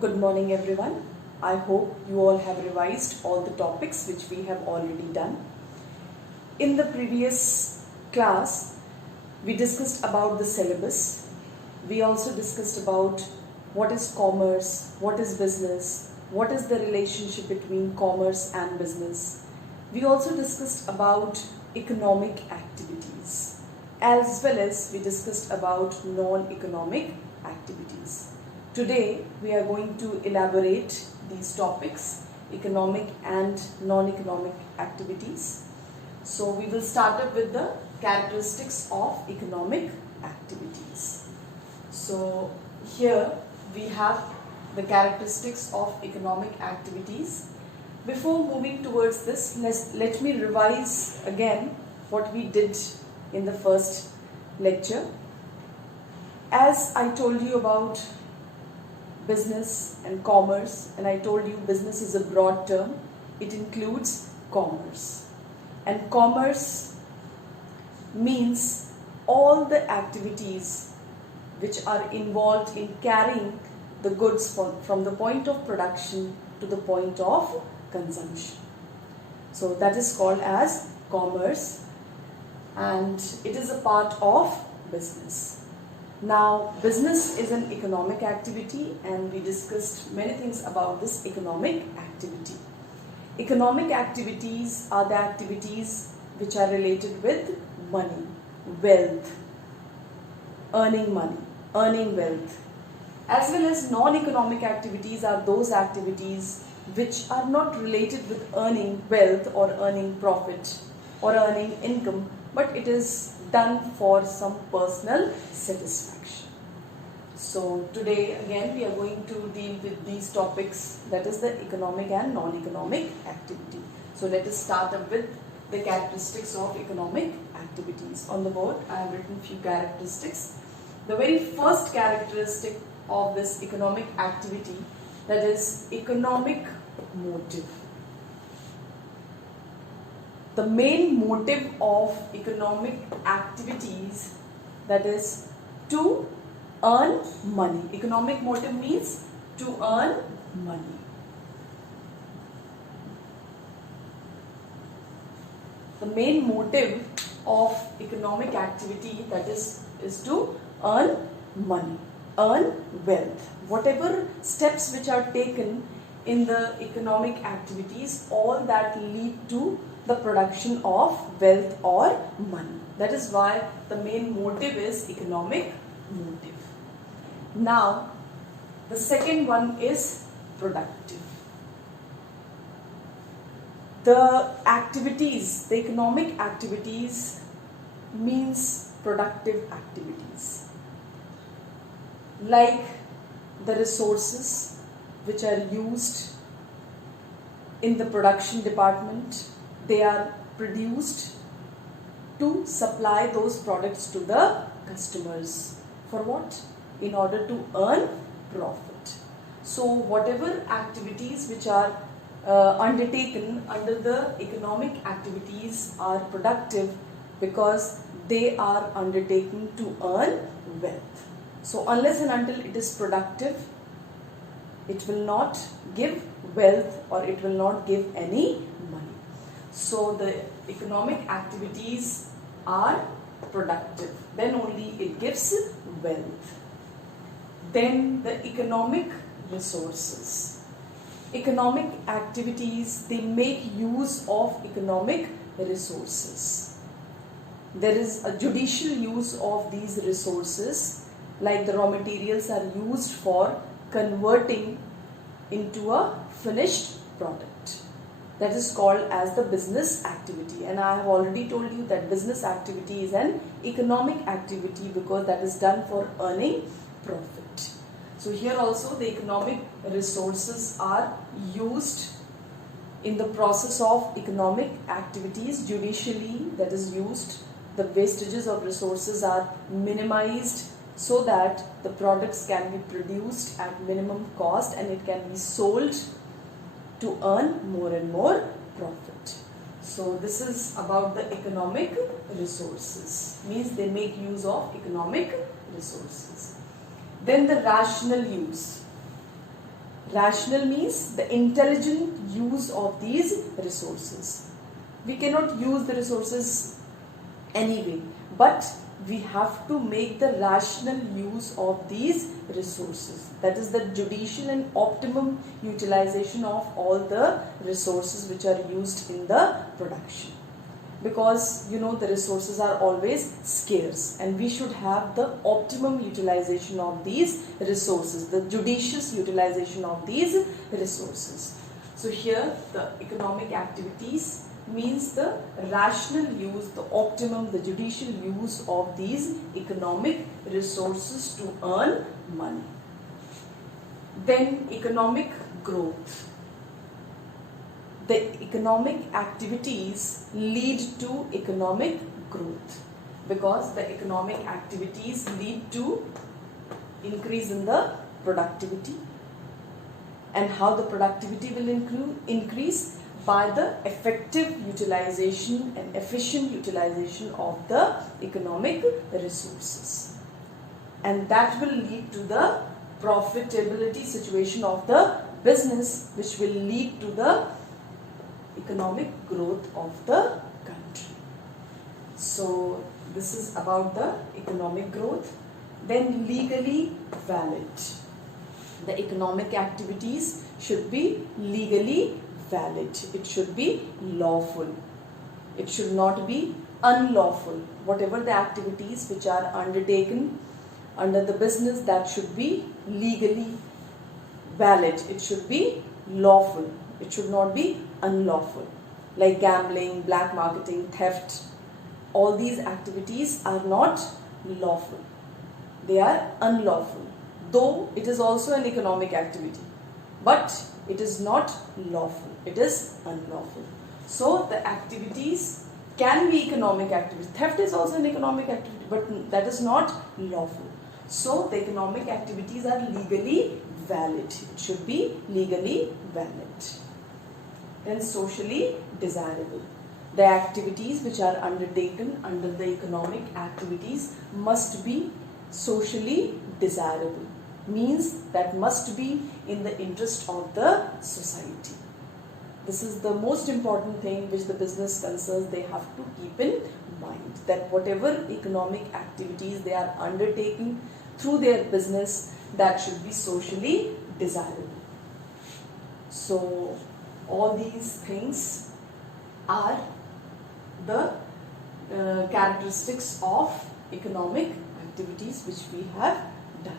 Good morning everyone. I hope you all have revised all the topics which we have already done. In the previous class, we discussed about the syllabus. We also discussed about what is commerce, what is business, what is the relationship between commerce and business. We also discussed about economic activities, as well as we discussed about non-economic activities. Today we are going to elaborate these topics, economic and non-economic activities. So we will start up with the characteristics of economic activities. So here we have the characteristics of economic activities. Before moving towards this, let me revise again what we did in the first lecture. As I told you about business and commerce, and I told you business is a broad term, it includes commerce. And commerce means all the activities which are involved in carrying the goods from the point of production to the point of consumption. So that is called as commerce, and it is a part of business. Now, business is an economic activity, and we discussed many things about this economic activity. Economic activities are the activities which are related with money, wealth, earning money, earning wealth. As well as non-economic activities are those activities which are not related with earning wealth or earning profit or earning income, but it is done for some personal satisfaction. So today again we are going to deal with these topics, that is the economic and non-economic activity. So let us start up with the characteristics of economic activities. On the board I have written few characteristics. The very first characteristic of this economic activity, that is economic motive. The main motive of economic activities, that is to earn money. Economic motive means to earn money. The main motive of economic activity, that is to earn money, earn wealth. Whatever steps which are taken in the economic activities, all that lead to the production of wealth or money. That is why the main motive is economic motive. Now, the second one is productive. The activities, the economic activities means productive activities. Like the resources which are used in the production department, they are produced to supply those products to the customers. For what? In order to earn profit. So whatever activities which are undertaken under the economic activities are productive because they are undertaken to earn wealth. So unless and until it is productive, it will not give wealth or it will not give any money. So the economic activities are productive, then only it gives wealth. Then the economic resources. Economic activities, they make use of economic resources. There is a judicial use of these resources, like the raw materials are used for converting into a finished product. That is called as the business activity, and I have already told you that business activity is an economic activity because that is done for earning profit. So here also the economic resources are used in the process of economic activities judicially, that is used. The wastages of resources are minimized so that the products can be produced at minimum cost and it can be sold to earn more and more profit. So this is about the economic resources, means they make use of economic resources. Then the rational use. Rational means the intelligent use of these resources. We cannot use the resources anyway, but we have to make the rational use of these resources. That is the judicial and optimum utilization of all the resources which are used in the production. Because the resources are always scarce, and we should have the optimum utilization of these resources, the judicious utilization of these resources. So here the economic activities means the rational use, the optimum, the judicial use of these economic resources to earn money. Then economic growth. The economic activities lead to economic growth, because the economic activities lead to increase in the productivity. And how the productivity will increase? By the effective utilization and efficient utilization of the economic resources. And that will lead to the profitability situation of the business, which will lead to the economic growth of the country. So this is about the economic growth. Then legally valid. The economic activities should be legally valid. It should be lawful. It should not be unlawful. Whatever the activities which are undertaken under the business, that should be legally valid. It should be lawful. It should not be unlawful. Like gambling, black marketing, theft. All these activities are not lawful. They are unlawful. Though it is also an economic activity, but it is not lawful. It is unlawful. So the activities can be economic activities. Theft is also an economic activity, but that is not lawful. So the economic activities are legally valid. It should be legally valid. Then socially desirable. The activities which are undertaken under the economic activities must be socially desirable. Means that must be in the interest of the society. This is the most important thing which the business concerns they have to keep in mind, that whatever economic activities they are undertaking through their business, that should be socially desirable. So all these things are the characteristics of economic activities which we have done.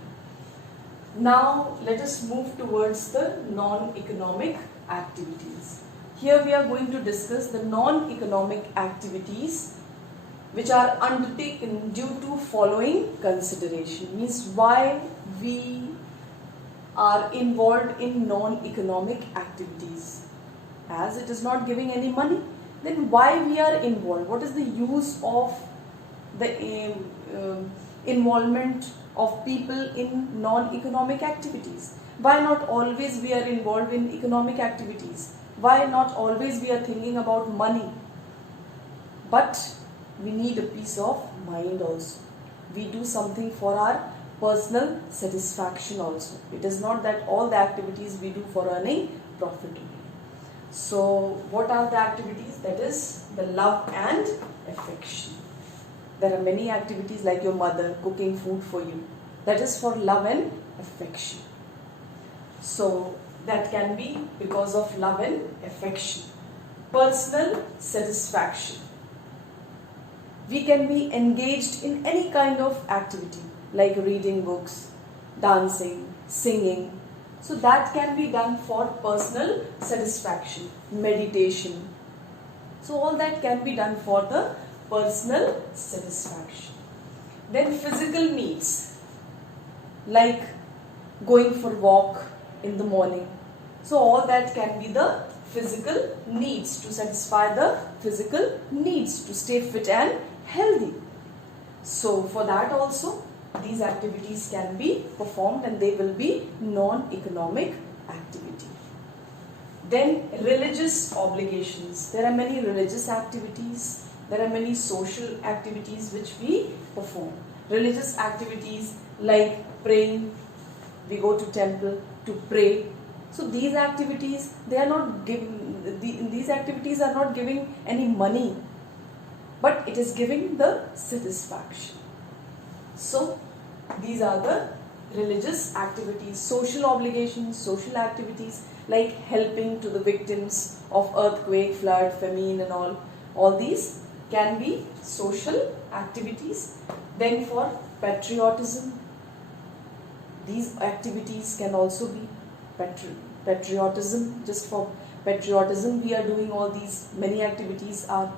Now let us move towards the non-economic activities. Here we are going to discuss the non-economic activities which are undertaken due to following consideration. Means why we are involved in non-economic activities. As it is not giving any money, then why we are involved? What is the use of the involvement of people in non-economic activities? Why not always we are involved in economic activities? Why not always we are thinking about money? But we need a peace of mind also. We do something for our personal satisfaction also. It is not that all the activities we do for earning profit only. So what are the activities? That is the love and affection. There are many activities like your mother cooking food for you. That is for love and affection. So that can be because of love and affection. Personal satisfaction. We can be engaged in any kind of activity like reading books, dancing, singing. So that can be done for personal satisfaction, meditation. So all that can be done for the personal satisfaction. Then physical needs like going for walk in the morning. So all that can be the physical needs, to satisfy the physical needs, to stay fit and healthy. So for that also these activities can be performed and they will be non-economic activity. Then religious obligations. There are many religious activities. There are many social activities which we perform. Religious activities like praying. We go to temple to pray. So these activities, they are not these activities are not giving any money, but it is giving the satisfaction. So these are the religious activities, social obligations, social activities like helping to the victims of earthquake, flood, famine and all. All these can be social activities. Then for patriotism, these activities can also be patriotism. Just for patriotism we are doing all these, many activities are.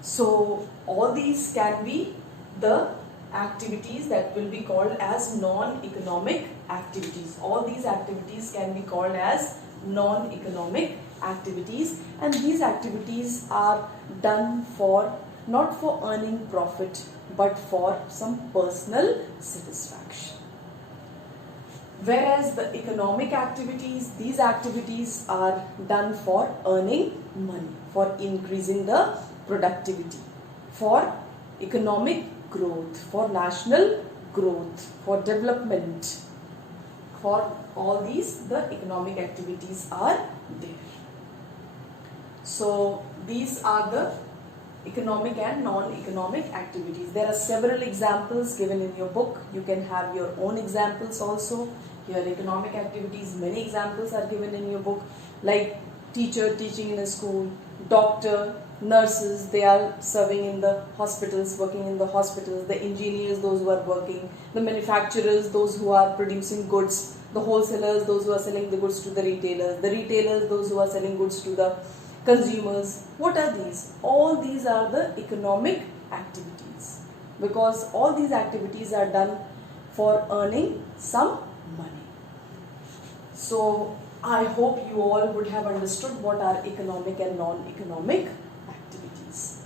So all these can be the activities that will be called as non-economic activities. All these activities can be called as non-economic activities, and these activities are done for, not for earning profit, but for some personal satisfaction. Whereas the economic activities, these activities are done for earning money, for increasing the productivity, for economic growth, for national growth, for development. For all these, the economic activities are there. So these are the economic and non-economic activities. There are several examples given in your book. You can have your own examples also. Your economic activities, many examples are given in your book, like teacher teaching in a school, doctor, nurses, they are serving in the hospitals, working in the hospitals, the engineers, those who are working, the manufacturers, those who are producing goods, the wholesalers, those who are selling the goods to the retailers, those who are selling goods to the consumers. What are these? All these are the economic activities, because all these activities are done for earning some money. So I hope you all would have understood what are economic and non-economic activities.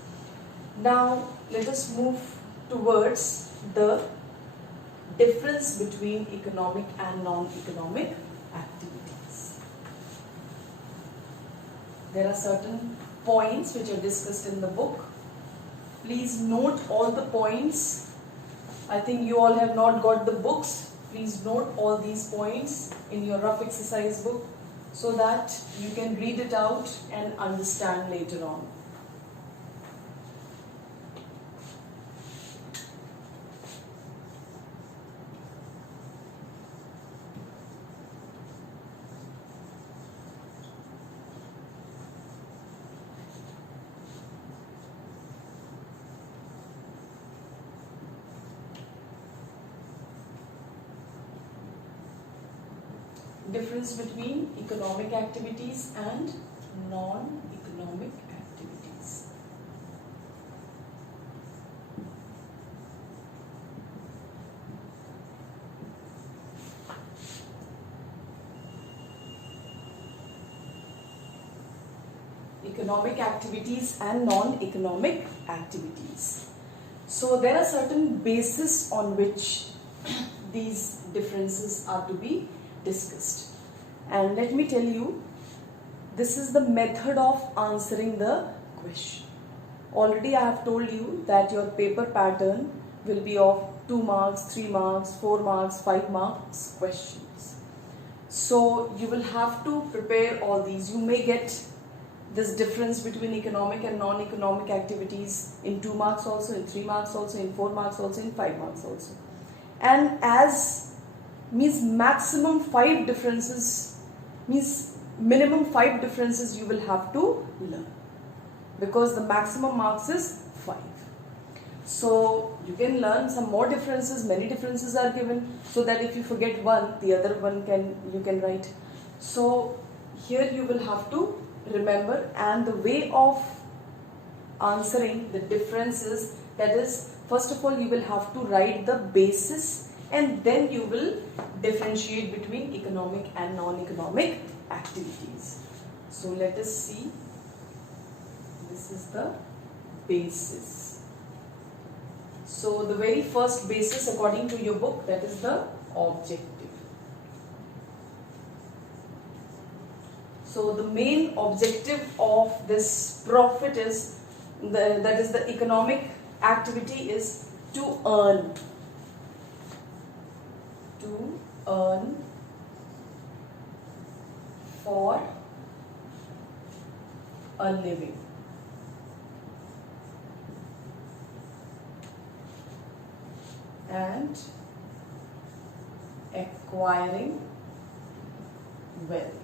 Now let us move towards the difference between economic and non-economic activities. There are certain points which are discussed in the book. Please note all the points. I think you all have not got the books. Please note all these points in your rough exercise book so that you can read it out and understand later on. Difference between economic activities and non-economic activities. Economic activities and non-economic activities. So there are certain bases on which these differences are to be discussed, and let me tell you, this is the method of answering the question. Already I have told you that your paper pattern will be of 2 marks, 3 marks, 4 marks, 5 marks questions. So you will have to prepare all these. You may get this difference between economic and non-economic activities in 2 marks also, in 3 marks also, in 4 marks also, in 5 marks also. And as means maximum 5 differences, means minimum 5 differences you will have to learn, because the maximum marks is 5. So you can learn some more differences, many differences are given, so that if you forget one, the other one you can write. So here you will have to remember, and the way of answering the differences, that is, first of all you will have to write the basis, and then you will differentiate between economic and non-economic activities. So let us see. This is the basis. So the very first basis according to your book, that is the objective. So the main objective of this profit is, that is the economic activity, is to earn. To earn for a living. And acquiring wealth.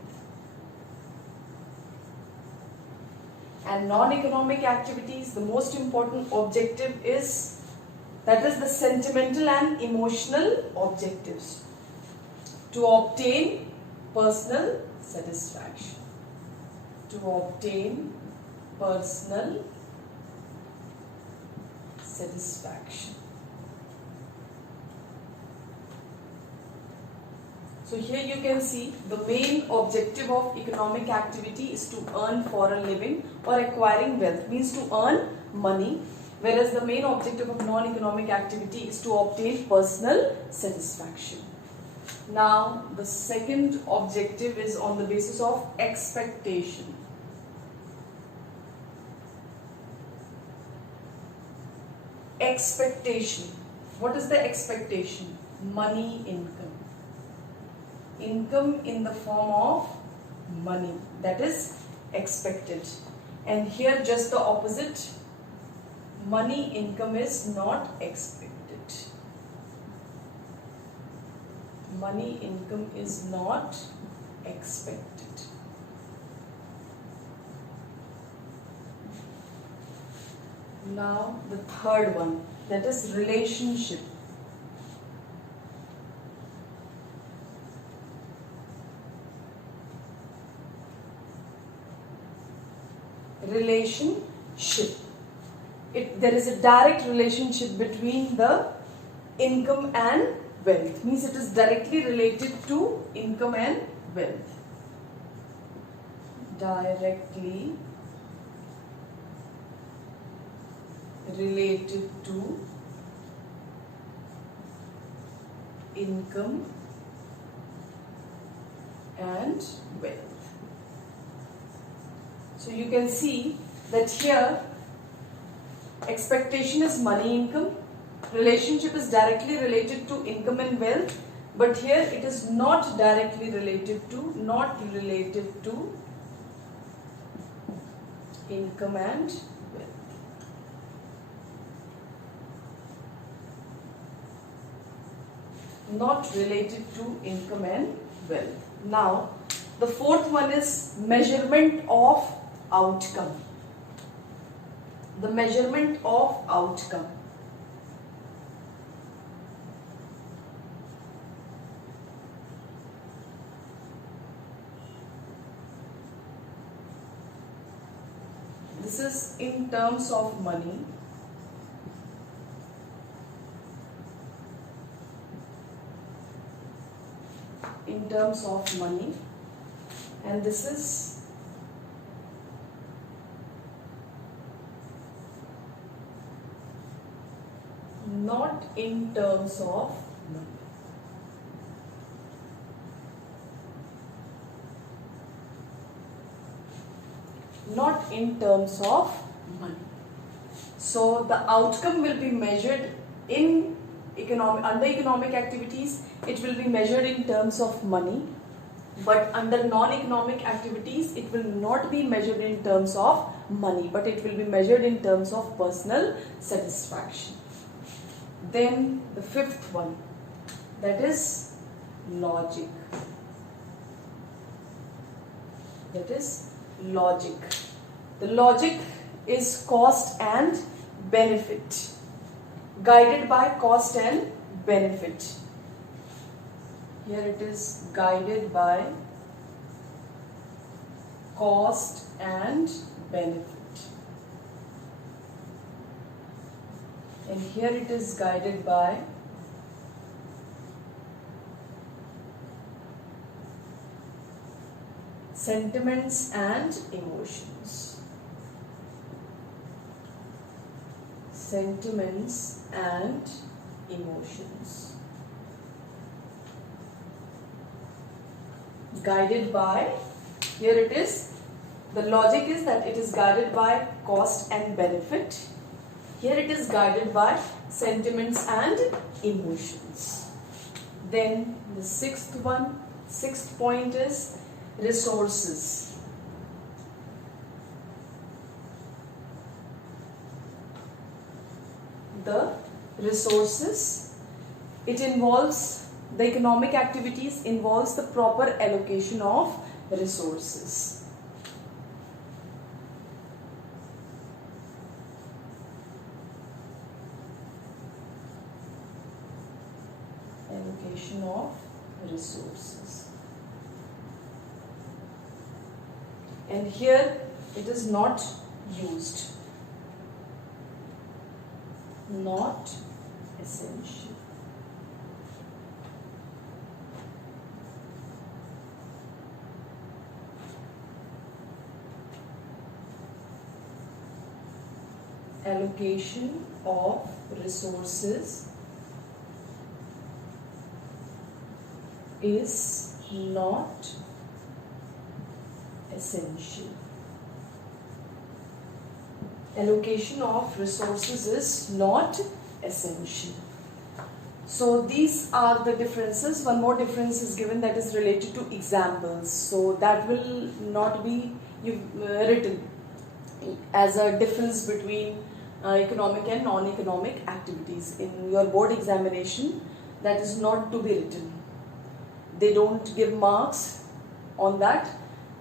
And non-economic activities, the most important objective is, that is the sentimental and emotional objectives, to obtain personal satisfaction. To obtain personal satisfaction. So here you can see the main objective of economic activity is to earn for a living or acquiring wealth, means to earn money, whereas the main objective of non-economic activity is to obtain personal satisfaction. Now the second objective is on the basis of expectation. Expectation. What is the expectation? Money income. Income in the form of money, that is expected. And here just the opposite, money income is not expected. Money income is not expected. Now the third one, that is relationship. Relationship. There is a direct relationship between the income and wealth, means it is directly related to income and wealth. Directly related to income and wealth. So you can see that here expectation is money income, relationship is directly related to income and wealth, but here it is not directly related to, income and wealth. Not related to income and wealth. Now the fourth one is measurement of outcome. The measurement of outcome. This is in terms of money. In terms of money, and this is not in terms of money. Not in terms of money. So the outcome will be measured in under economic activities, it will be measured in terms of money, but under non-economic activities it will not be measured in terms of money, but it will be measured in terms of personal satisfaction. Then the fifth one, that is logic. That is logic. The logic is cost and benefit, guided by cost and benefit. Here it is guided by cost and benefit. And here it is guided by sentiments and emotions. Sentiments and emotions. Guided by, here it is, the logic is that it is guided by cost and benefit. Here it is guided by sentiments and emotions. Then the sixth point is resources. The resources, it involves, the economic activities involves the proper allocation of resources. Allocation of resources. And here it is not used. Not essential. Allocation of resources is not essential. Allocation of resources is not essential. So these are the differences. One more difference is given, that is related to examples. So that will not be written as a difference between economic and non-economic activities. In your board examination, that is not to be written. They don't give marks on that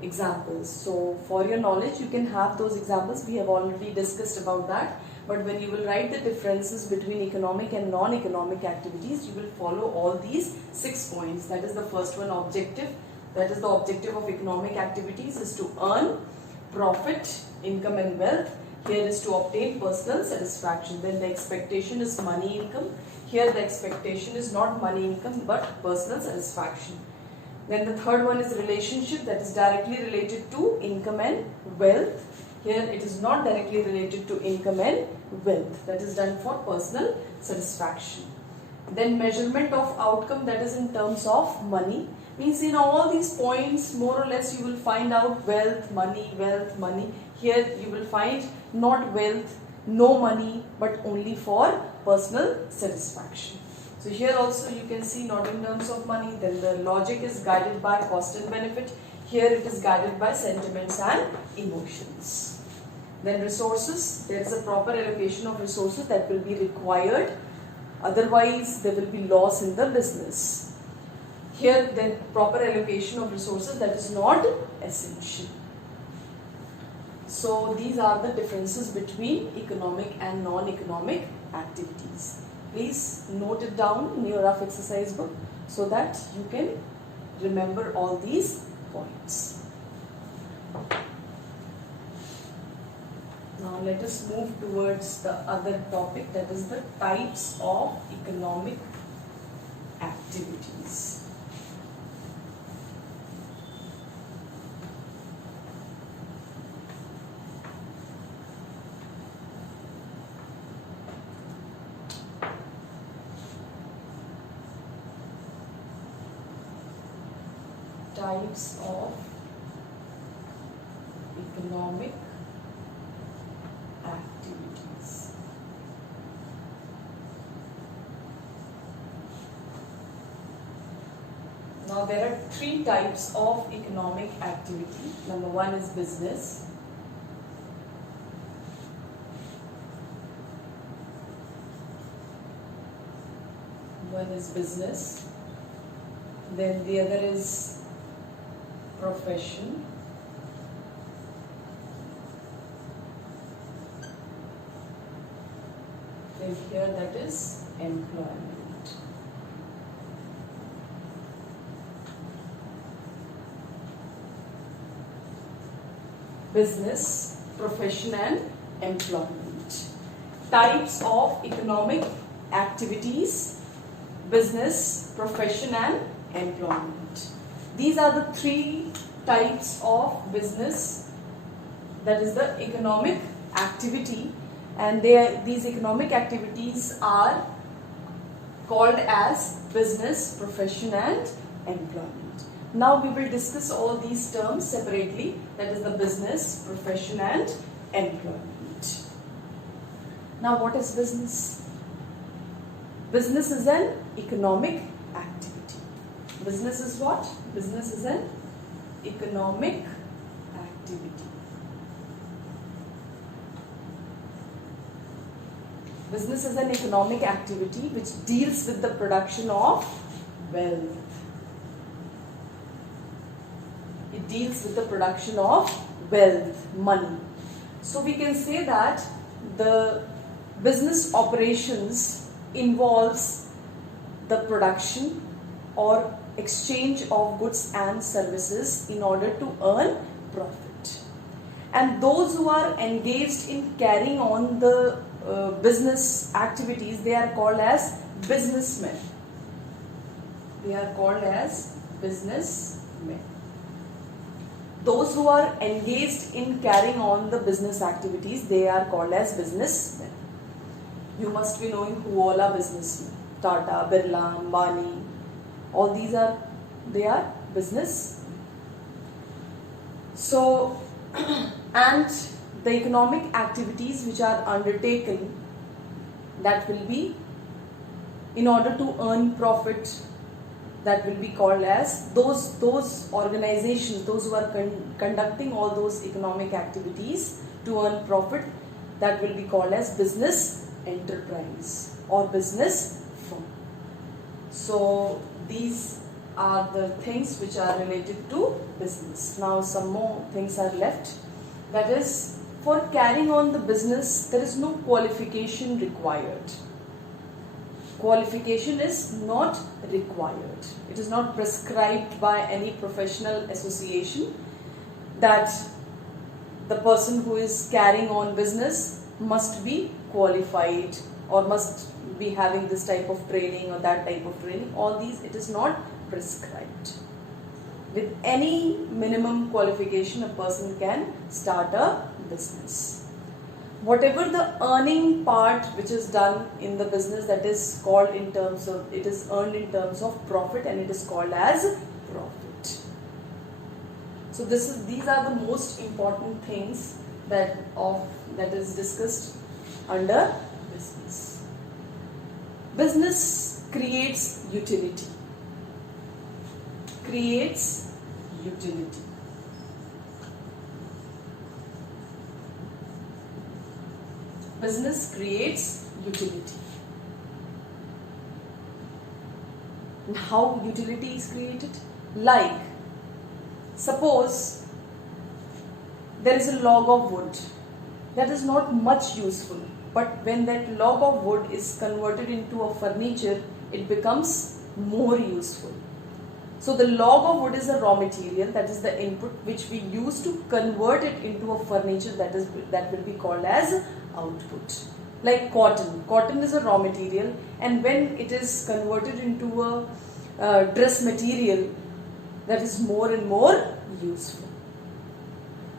examples. So for your knowledge, you can have those examples. We have already discussed about that. But when you will write the differences between economic and non-economic activities, you will follow all these 6 points. That is the first one, objective. That is the objective of economic activities is to earn profit, income and wealth. Here is to obtain personal satisfaction. Then the expectation is money income. Here the expectation is not money income but personal satisfaction. Then the third one is relationship, that is directly related to income and wealth. Here it is not directly related to income and wealth. That is done for personal satisfaction. Then measurement of outcome, that is in terms of money. Means in all these points, more or less you will find out wealth, money, wealth, money. Here you will find not wealth, no money, but only for personal satisfaction. So here also you can see not in terms of money. Then the logic is guided by cost and benefit. Here it is guided by sentiments and emotions. Then resources, there is a proper allocation of resources that will be required. Otherwise there will be loss in the business. Here then proper allocation of resources, that is not essential. So these are the differences between economic and non-economic activities. Please note it down in your rough exercise book so that you can remember all these points. Now let us move towards the other topic, that is the types of economic activities. Types of economic activities. Now there are 3 types of economic activity. Number 1 is business. One is business. Then the other is profession. Then here that is employment. Business, profession and employment. Types of economic activities: business, profession and employment. These are the 3 types of business, that is the economic activity, and these economic activities are called as business, profession and employment. Now we will discuss all these terms separately, that is the business, profession and employment. Now what is business? Business is an economic activity. Business is what? Business is an economic activity. Business is an economic activity which deals with the production of wealth. It deals with the production of wealth, money. So we can say that the business operations involves the production or exchange of goods and services in order to earn profit. And those who are engaged in carrying on the business activities, they are called as businessmen. They are called as businessmen. Those who are engaged in carrying on the business activities, they are called as businessmen. You must be knowing who all are businessmen. Tata, Birla, Ambani, all these are, they are business. So, and the economic activities which are undertaken, that will be in order to earn profit, that will be called as those organizations, those who are conducting all those economic activities to earn profit, that will be called as business enterprise or business firm. So these are the things which are related to business. Now some more things are left. That is, for carrying on the business, there is no qualification required. Qualification is not required. It is not prescribed by any professional association that the person who is carrying on business must be qualified or must be having this type of training or that type of training. All these, it is not prescribed. With any minimum qualification, a person can start a business. Whatever the earning part which is done in the business, that is called in terms of, it is earned in terms of profit, and it is called as profit. So these are the most important things that is discussed under business. Business creates utility. Creates utility. Business creates utility. And how utility is created? Like, suppose there is a log of wood that is not much useful, but when that log of wood is converted into a furniture, it becomes more useful. So the log of wood is a raw material, that is the input which we use to convert it into a furniture, that will be called as output. Like cotton. Cotton is a raw material, and when it is converted into a dress material, that is more and more useful.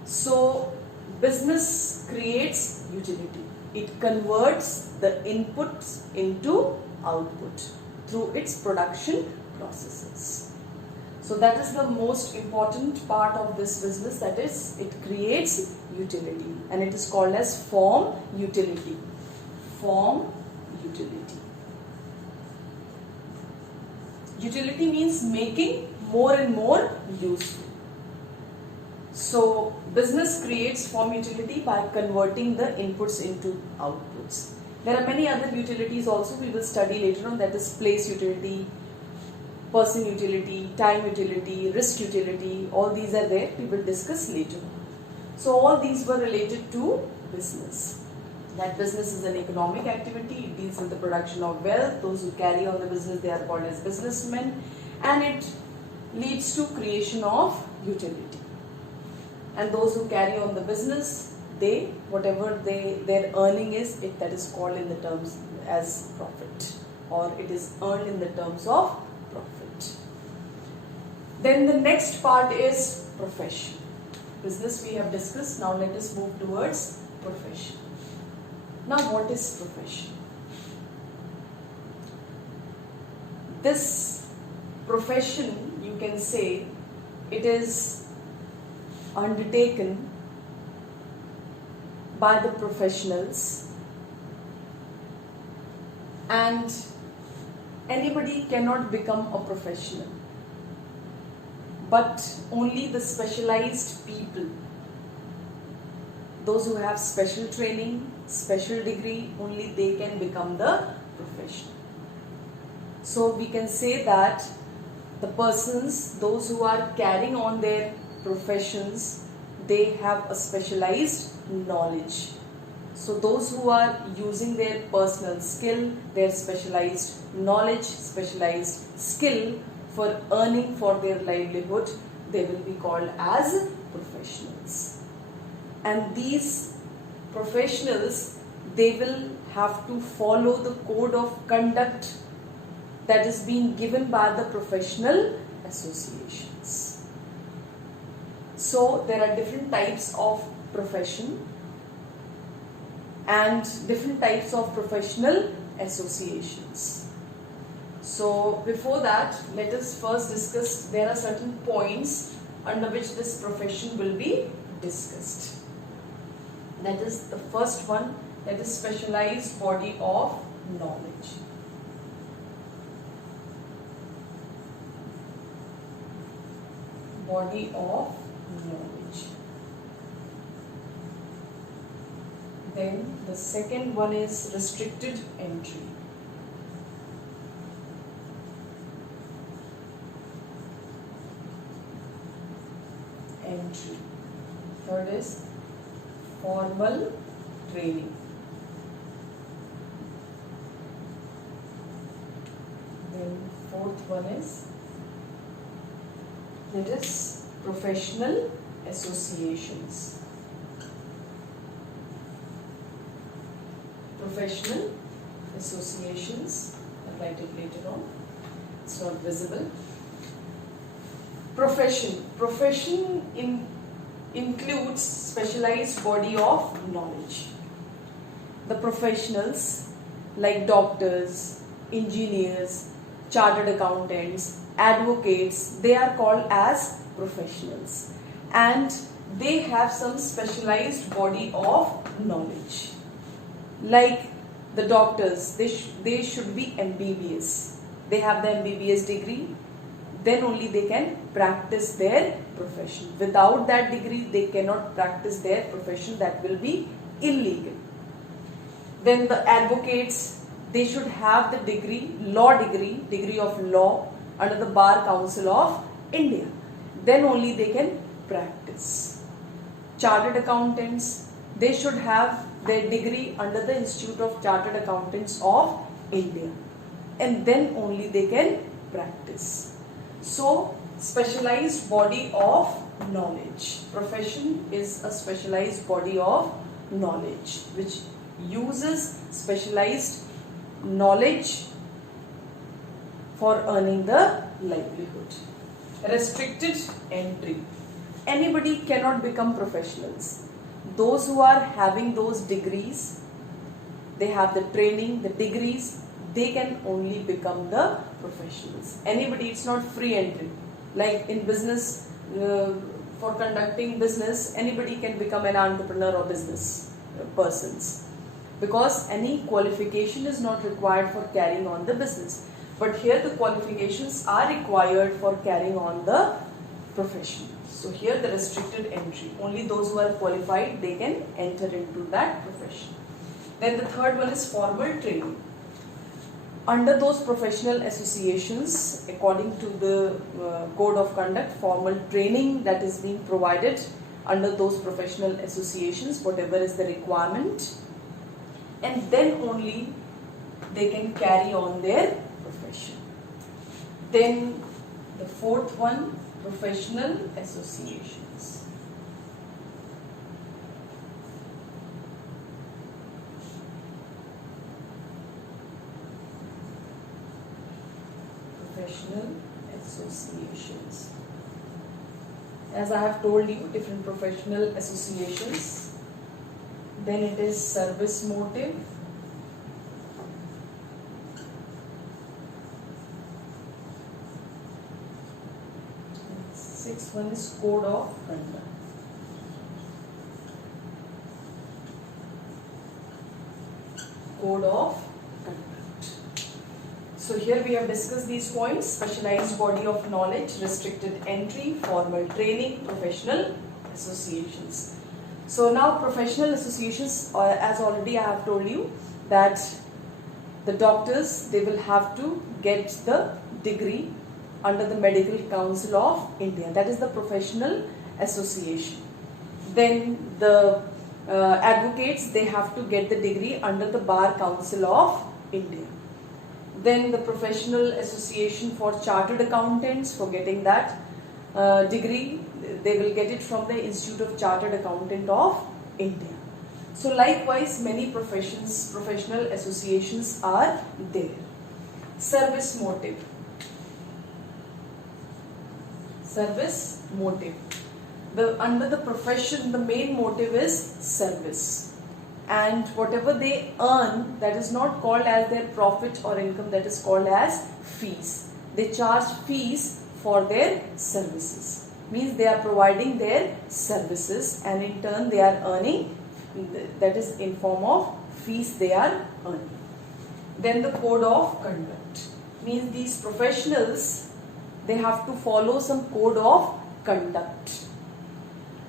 So business creates utility. It converts the inputs into output through its production processes. So that is the most important part of this business, that is, it creates utility, and it is called as firm utility. Firm utility. Utility means making more and more useful. So business creates firm utility by converting the inputs into outputs. There are many other utilities also we will study later on, that is place utility, person utility, time utility, risk utility, all these are there, we will discuss later on. So all these were related to business. That business is an economic activity, it deals with the production of wealth. Those who carry on the business, they are called as businessmen, and it leads to creation of utility. And those who carry on the business, they, whatever their earning is, that is called in the terms as profit, or it is earned in the terms of profit. Then the next part is profession. Business we have discussed, now let us move towards profession. Now what is profession? This profession, you can say, it is undertaken by the professionals, and anybody cannot become a professional. but only the specialized people, those who have special training, special degree, only they can become the professional. So we can say that the persons, those who are carrying on their professions, they have a specialized knowledge. So those who are using their personal skill, their specialized knowledge, specialized skill for earning for their livelihood, they will be called as professionals. And these professionals, they will have to follow the code of conduct that is being given by the professional associations. So there are different types of profession and different types of professional associations. So before that, let us first discuss, there are certain points under which this profession will be discussed. That is the first one, that is specialized body of knowledge. Body of knowledge. Then the second one is restricted entry. Third is formal training. Then fourth one is, that is professional associations. Professional associations, I'll write it later on, it's not visible. Profession includes specialized body of knowledge. The professionals like doctors, engineers, chartered accountants, advocates, they are called as professionals, and they have some specialized body of knowledge. Like the doctors, they should be MBBS. They have the MBBS degree, then only they can practice their profession. Without that degree, they cannot practice their profession. That will be illegal. Then the advocates, they should have the degree of law under the Bar Council of India. Then only they can practice. Chartered accountants, they should have their degree under the Institute of Chartered Accountants of India, and then only they can practice. So, specialized body of knowledge. Profession is a specialized body of knowledge which uses specialized knowledge for earning the livelihood. Restricted entry. Anybody cannot become professionals. Those who are having those degrees, they have the training, the degrees, they can only become the professionals. Anybody, it's not free entry. Like in business, for conducting business, anybody can become an entrepreneur or business persons, because any qualification is not required for carrying on the business. But here the qualifications are required for carrying on the profession. So here the restricted entry, only those who are qualified, they can enter into that profession. Then the third one is formal training. Under those professional associations, according to the code of conduct, formal training that is being provided under those professional associations, whatever is the requirement, and then only they can carry on their profession. Then the fourth one, professional associations. Professional associations. As I have told you, different professional associations. Then it is service motive. Sixth one is code of conduct. Code of conduct. So here we have discussed these points: specialized body of knowledge, restricted entry, formal training, professional associations. So now professional associations, as already I have told you, that the doctors, they will have to get the degree under the Medical Council of India. That is the professional association. Then the advocates, they have to get the degree under the Bar Council of India. Then the professional association for chartered accountants, for getting that degree, they will get it from the Institute of Chartered Accountant of India. So likewise, many professional associations are there. Service motive. Service motive. Under the profession, the main motive is service. And whatever they earn, that is not called as their profit or income, that is called as fees. They charge fees for their services. Means they are providing their services, and in turn they are earning, that is in form of fees they are earning. Then the code of conduct. Means these professionals, they have to follow some code of conduct.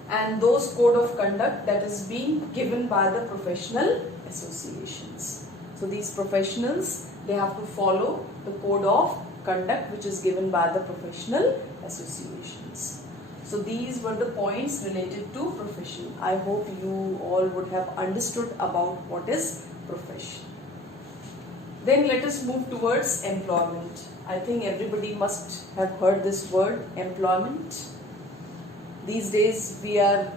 And those code of conduct, that is being given by the professional associations. So these professionals, they have to follow the code of conduct which is given by the professional associations. So these were the points related to profession. I hope you all would have understood about what is profession. Then let us move towards employment. I think everybody must have heard this word, employment. These days there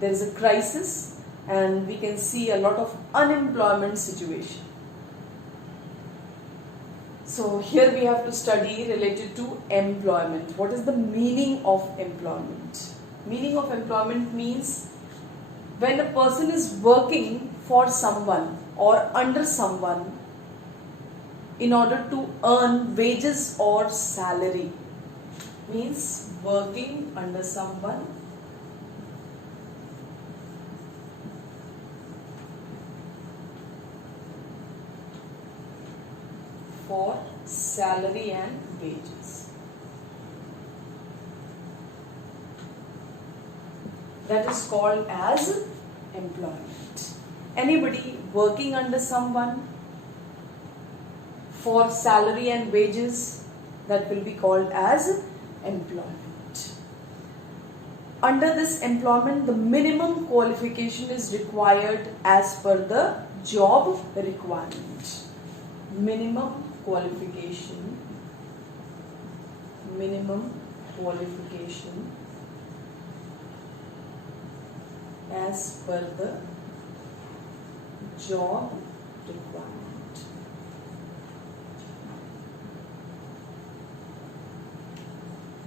is a crisis, and we can see a lot of unemployment situation. So here we have to study related to employment. What is the meaning of employment? Meaning of employment means when a person is working for someone or under someone in order to earn wages or salary. Means working under someone for salary and wages. That is called as employment. Anybody working under someone for salary and wages, that will be called as employment. Under this employment, the minimum qualification is required as per the job requirement. Minimum qualification as per the job requirement.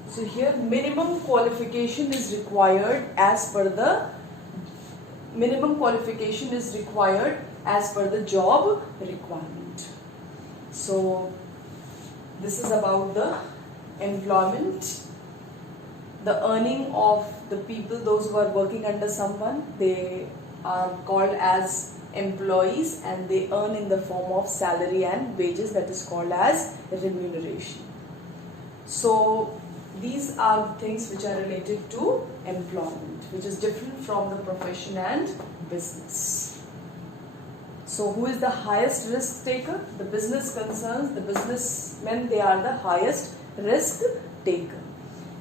So here minimum qualification is required as per the job requirement. So this is about the employment. The earning of the people, those who are working under someone, they are called as employees, and they earn in the form of salary and wages, that is called as remuneration. So these are things which are related to employment, which is different from the profession and business. So who is the highest risk taker? The business concerns, the businessmen, they are the highest risk taker.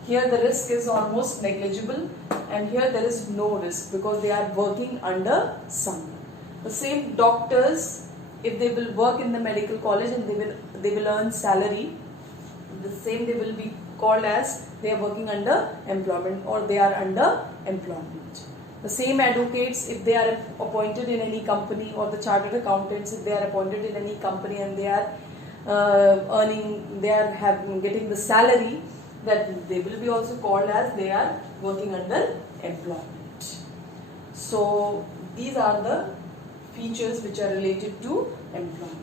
Here the risk is almost negligible, and here there is no risk because they are working under someone. The same doctors, if they will work in the medical college and they will earn salary, the same they will be called as they are working under employment, or they are under employment. The same advocates, if they are appointed in any company, or the chartered accountants, if they are appointed in any company and they are getting the salary, that they will be also called as they are working under employment. So these are the features which are related to employment.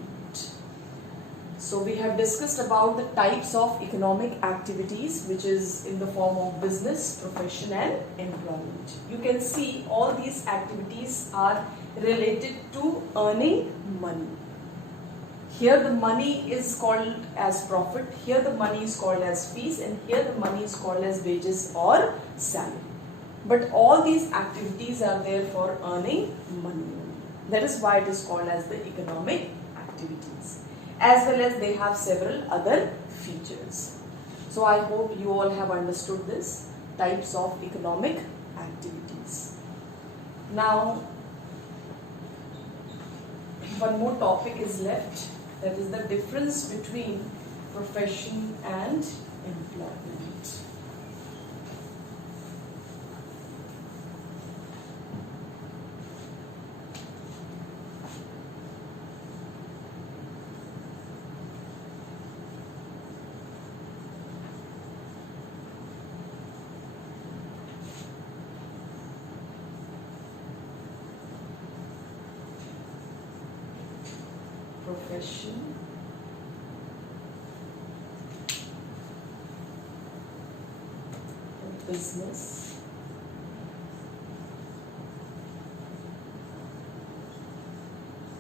So we have discussed about the types of economic activities, which is in the form of business, profession and employment. You can see all these activities are related to earning money. Here the money is called as profit, here the money is called as fees, and here the money is called as wages or salary. But all these activities are there for earning money. That is why it is called as the economic activities. As well as they have several other features. So I hope you all have understood this types of economic activities. Now, one more topic is left, that is the difference between profession and employment. Profession and business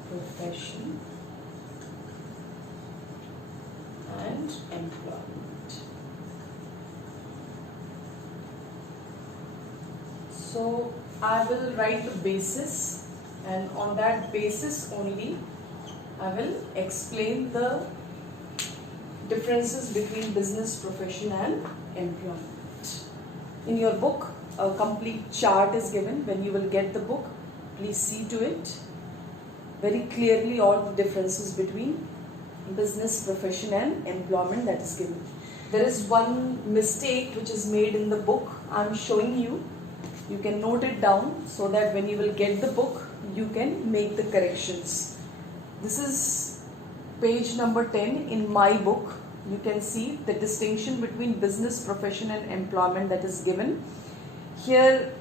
profession and employment. So I will write the basis, and on that basis only I will explain the differences between business, profession and employment. In your book, a complete chart is given. When you will get the book, please see to it very clearly all the differences between business, profession and employment that is given. There is one mistake which is made in the book. I am showing you. You can note it down so that when you will get the book, you can make the corrections. This is page number 10 in my book. You can see the distinction between business, profession and employment that is given. Here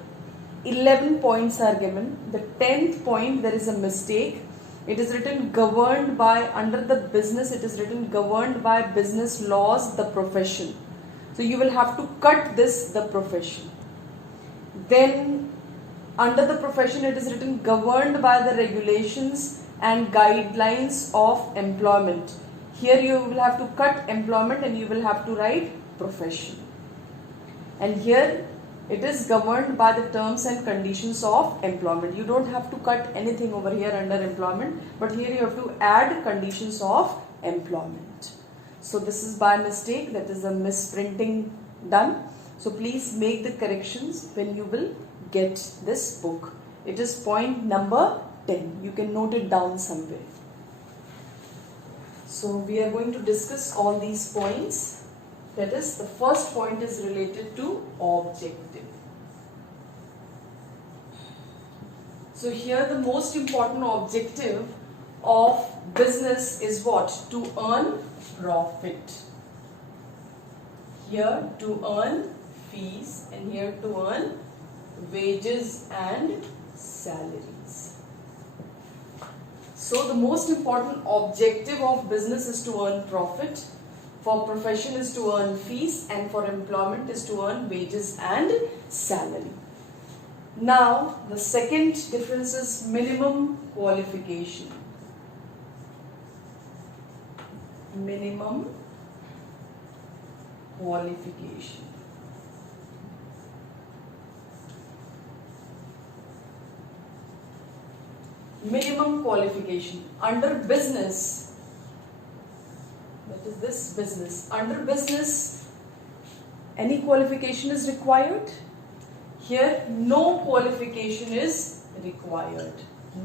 11 points are given. The 10th point, there is a mistake. It is written governed by, under the business it is written governed by business laws, the profession. So you will have to cut this, the profession. Then under the profession it is written governed by the regulations and guidelines of employment. Here you will have to cut employment and you will have to write profession. And here it is governed by the terms and conditions of employment. You don't have to cut anything over here under employment, but here you have to add conditions of employment. So this is by mistake, that is a misprinting done. So please make the corrections when you will get this book. It is point number 10. You can note it down somewhere. So we are going to discuss all these points. That is, the first point is related to objective. So here the most important objective of business is what? To earn profit. Here to earn fees, and here to earn wages and salaries. So the most important objective of business is to earn profit, for profession is to earn fees, and for employment is to earn wages and salary. Now the second difference is minimum qualification. Minimum qualification. Minimum qualification. Under business, that is this business, under business, any qualification is required? Here, no qualification is required.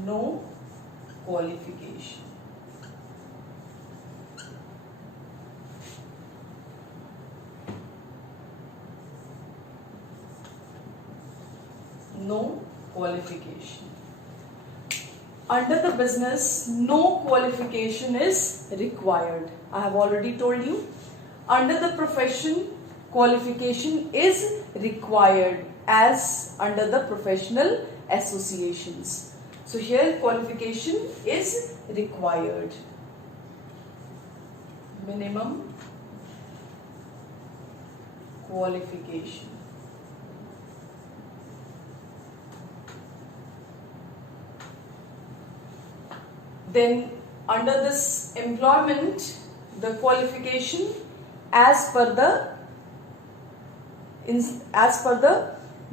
No qualification. No qualification. Under the business, no qualification is required. I have already told you. Under the profession, qualification is required as under the professional associations. So here qualification is required. Minimum qualification. Then under this employment, the qualification as per the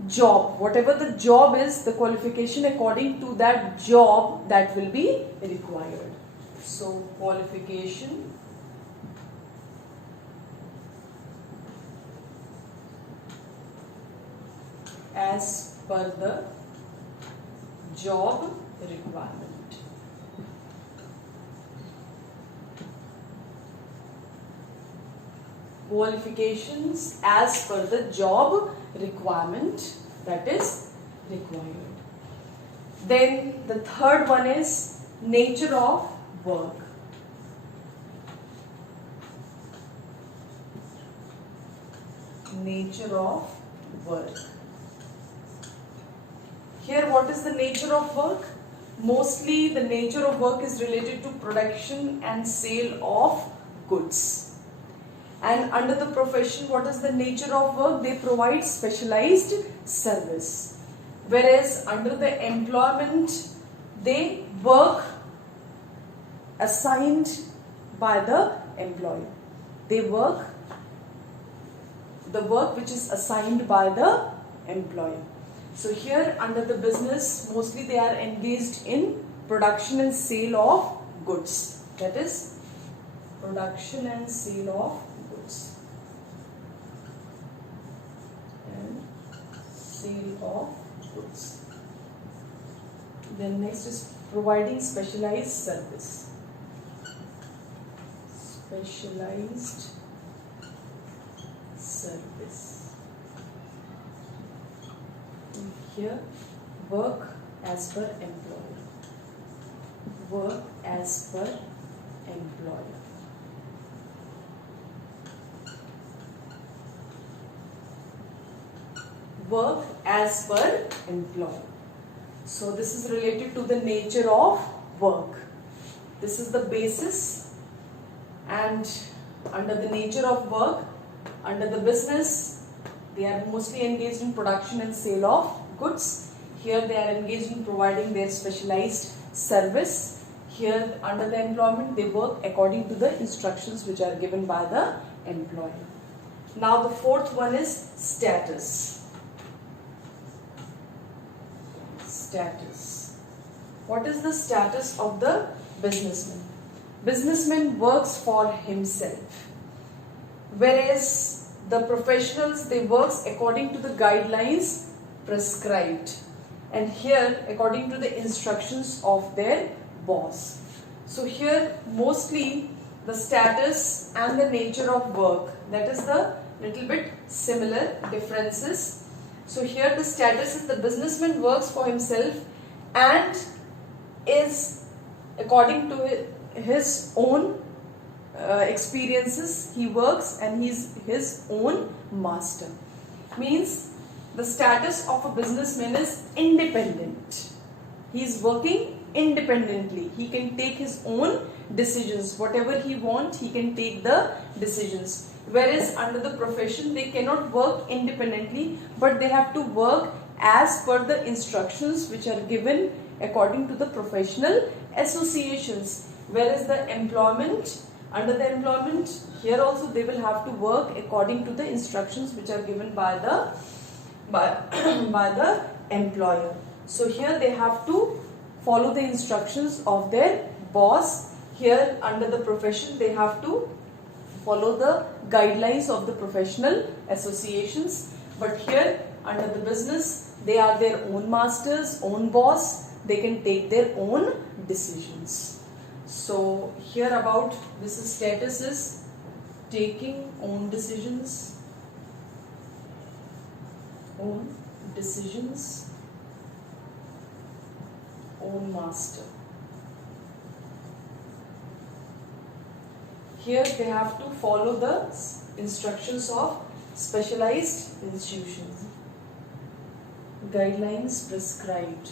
job, whatever the job is, the qualification according to that job that will be required. So qualification as per the job requirement. Qualifications as per the job requirement that is required. Then the third one is nature of work. Nature of work. Here, what is the nature of work? Mostly the nature of work is related to production and sale of goods. And under the profession, what is the nature of work? They provide specialized service. Whereas under the employment, they work assigned by the employer. They work the work which is assigned by the employer. So here under the business, mostly they are engaged in production and sale of goods. That is production and sale of goods. And sale of goods. Then next is providing specialized service. Specialized service. Here, work as per employer. Work as per employer. Work as per employer. So this is related to the nature of work. This is the basis, and under the nature of work, under the business, they are mostly engaged in production and sale of goods. Here they are engaged in providing their specialized service. Here under the employment, they work according to the instructions which are given by the employer. Now the fourth one is status. Status. What is the status of the businessman? Businessman works for himself, whereas the professionals, they work according to the guidelines prescribed, and here according to the instructions of their boss. So here mostly the status and the nature of work, that is the little bit similar differences. So here the status is the businessman works for himself and is according to his own experiences. He works and he's his own master. Means the status of a businessman is independent. He is working independently. He can take his own decisions. Whatever he wants, he can take the decisions. Whereas under the profession, they cannot work independently, but they have to work as per the instructions which are given according to the professional associations. Whereas the employment, under the employment, here also they will have to work according to the instructions which are given by the by the employer. So here they have to follow the instructions of their boss. Here under the profession, they have to follow the guidelines of the professional associations. But here under the business, they are their own masters, own boss. They can take their own decisions. So here about this status is taking own decisions. Own decisions, own master. Here they have to follow the instructions of specialized institutions, guidelines prescribed.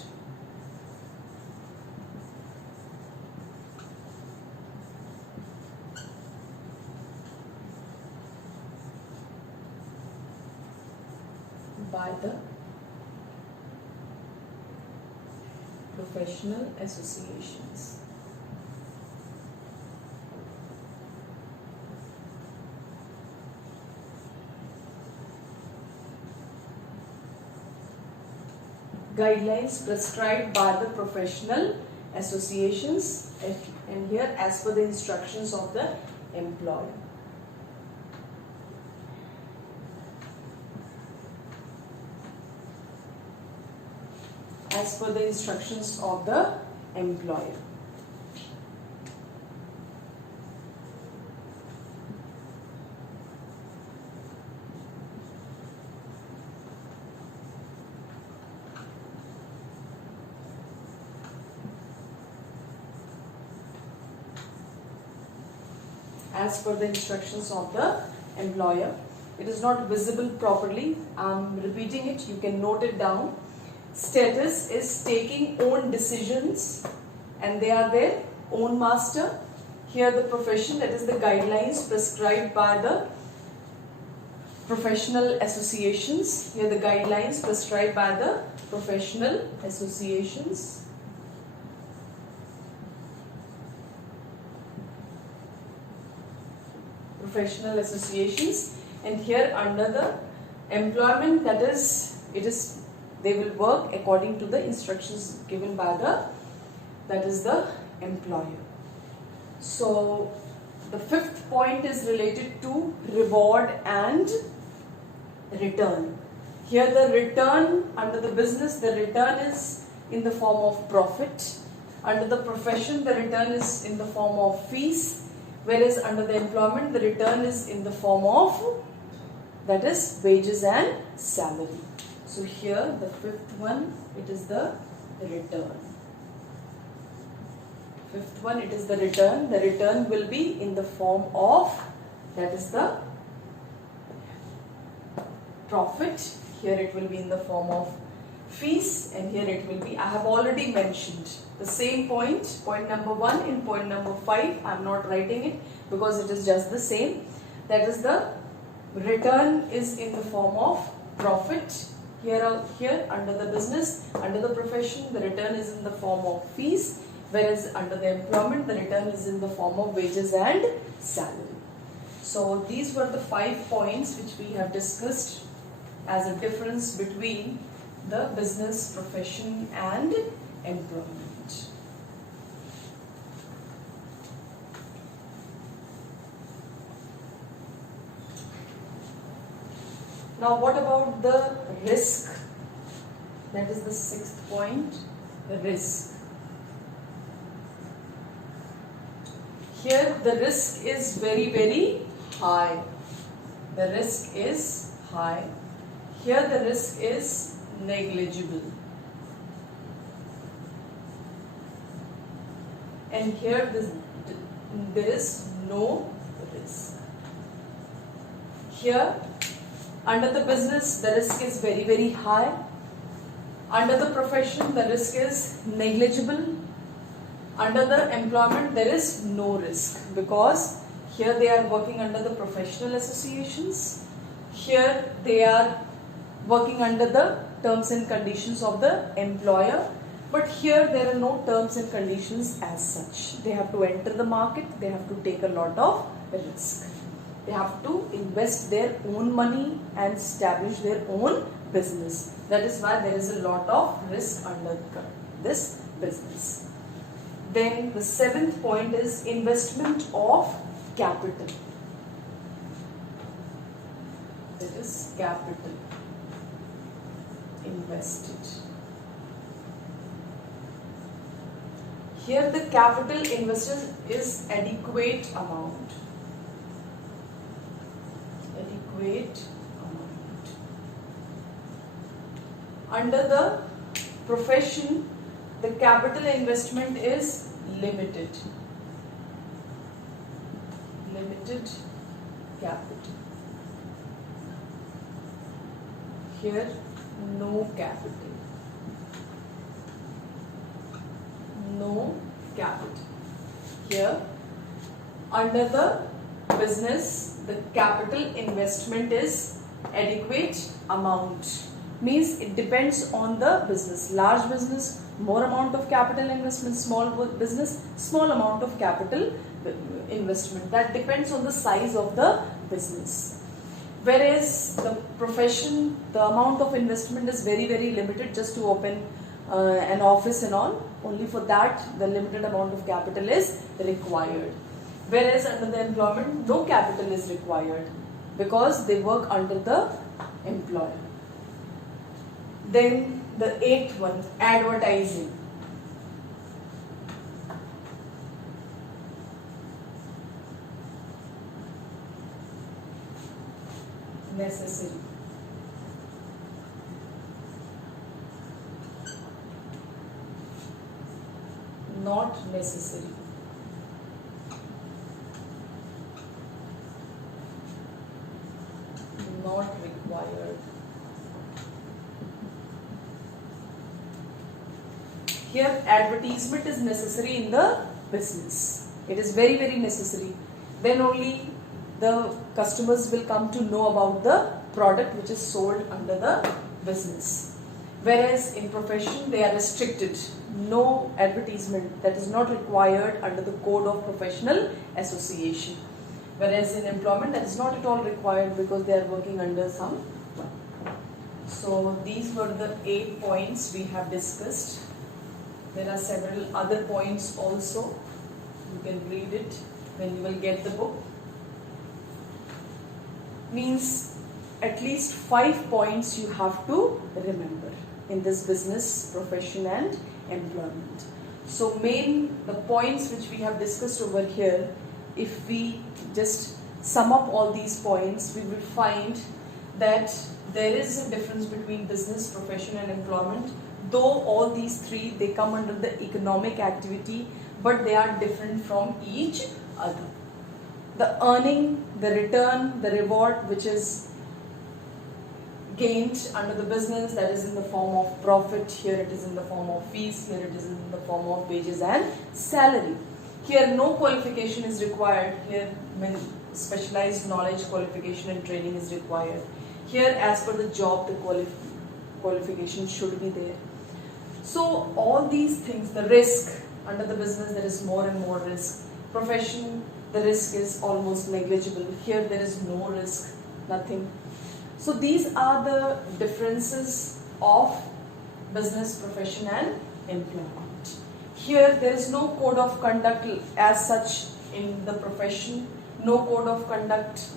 By the professional associations. guidelines prescribed by the professional associations, and here as per the instructions of the employer. As per the instructions of the employer. As per the instructions of the employer. It is not visible properly. I'm repeating it. You can note it down. Status is taking own decisions, and they are their own master. Here the profession, that is the guidelines prescribed by the professional associations. Here the guidelines prescribed by the professional associations. Professional associations, and here under the employment, that is, they will work according to the instructions given by the employer. So the fifth point is related to reward and return. Here the return under the business, the return is in the form of profit. Under the profession, the return is in the form of fees. Whereas under the employment, the return is in the form of, that is, wages and salary. So here the fifth one, it is the return. Fifth one, it is the return. The return will be in the form of, that is the profit. Here it will be in the form of fees, and here it will be, I have already mentioned the same point number 1 in point number 5. I am not writing it because it is just the same. That is the return is in the form of profit. Here under the business, under the profession, the return is in the form of fees, whereas under the employment, the return is in the form of wages and salary. So these were the 5 points which we have discussed as a difference between the business, profession and employment. Now what about the risk? That is the 6th point, the risk. Here the risk is very, very high. The risk is high. Here the risk is negligible. And here there is no risk. Here under the business, the risk is very, very high. Under the profession, the risk is negligible. Under the employment, there is no risk, because here they are working under the professional associations. Here they are working under the terms and conditions of the employer. But here there are no terms and conditions as such. They have to enter the market. They have to take a lot of risk. They have to invest their own money and establish their own business. That is why there is a lot of risk under this business. Then the 7th point is investment of capital. That is capital invested. Here the capital invested is adequate amount. Adequate amount. Under the profession, the capital investment is limited. Limited capital. Here no capital. No capital. Here under the business, the capital investment is adequate amount. Means it depends on the business. Large business, more amount of capital investment. Small business, small amount of capital investment. That depends on the size of the business. Whereas the profession, the amount of investment is very, very limited just to open an office and all. Only for that, the limited amount of capital is required. Whereas under the employment, no capital is required because they work under the employer. Then the 8th one, advertising. Necessary. Not necessary. Not required. Here advertisement is necessary in the business. It is very, very necessary. Then only the customers will come to know about the product which is sold under the business. Whereas in profession they are restricted. No advertisement, that is not required under the code of professional association. Whereas in employment that is not at all required because they are working under some. So these were the 8 points we have discussed. There are several other points also. You can read it when you will get the book. Means at least 5 points you have to remember in this business, profession and employment. So the points which we have discussed over here, if we just sum up all these points, we will find that there is a difference between business, profession and employment. Though all these 3, they come under the economic activity, but they are different from each other. The earning, the return, the reward which is gained under the business, that is in the form of profit. Here it is in the form of fees. Here it is in the form of wages and salary. Here no qualification is required. Here specialized knowledge, qualification and training is required. Here as per the job, the qualification should be there. So all these things, the risk under the business, there is more and more risk. Profession, the risk is almost negligible. Here there is no risk, nothing. So these are the differences of business, profession and employment. Here there is no code of conduct as such in the profession. No code of conduct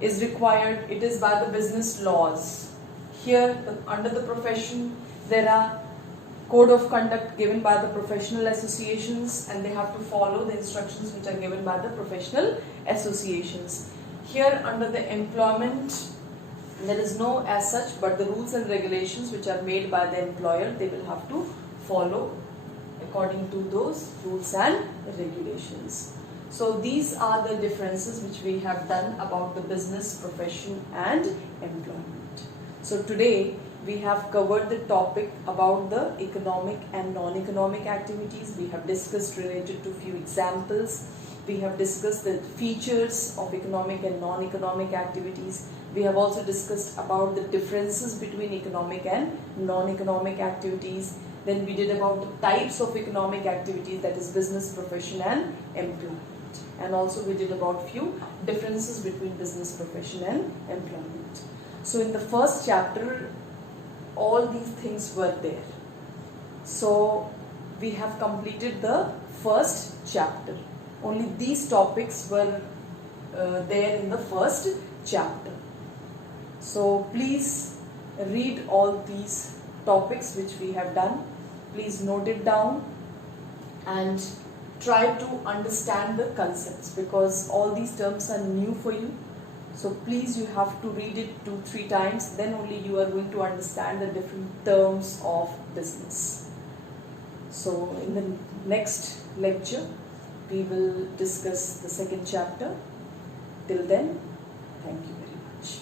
is required. It is by the business laws. Here under the profession there are code of conduct given by the professional associations and they have to follow the instructions which are given by the professional associations. Here under the employment there is no as such, but the rules and regulations which are made by the employer, they will have to follow according to those rules and regulations. So these are the differences which we have done about the business, profession and employment. So today we have covered the topic about the economic and non-economic activities. We have discussed related to few examples. We have discussed the features of economic and non-economic activities. We have also discussed about the differences between economic and non-economic activities. Then we did about the types of economic activities, that is business, profession and employment. And also we did about few differences between business, profession and employment. So in the first chapter, all these things were there. So we have completed the first chapter. Only these topics were there in the first chapter. So please read all these topics which we have done. Please note it down and try to understand the concepts because all these terms are new for you. So please, you have to read it 2-3 times, then only you are going to understand the different terms of business. So in the next lecture, we will discuss the second chapter. Till then, thank you very much.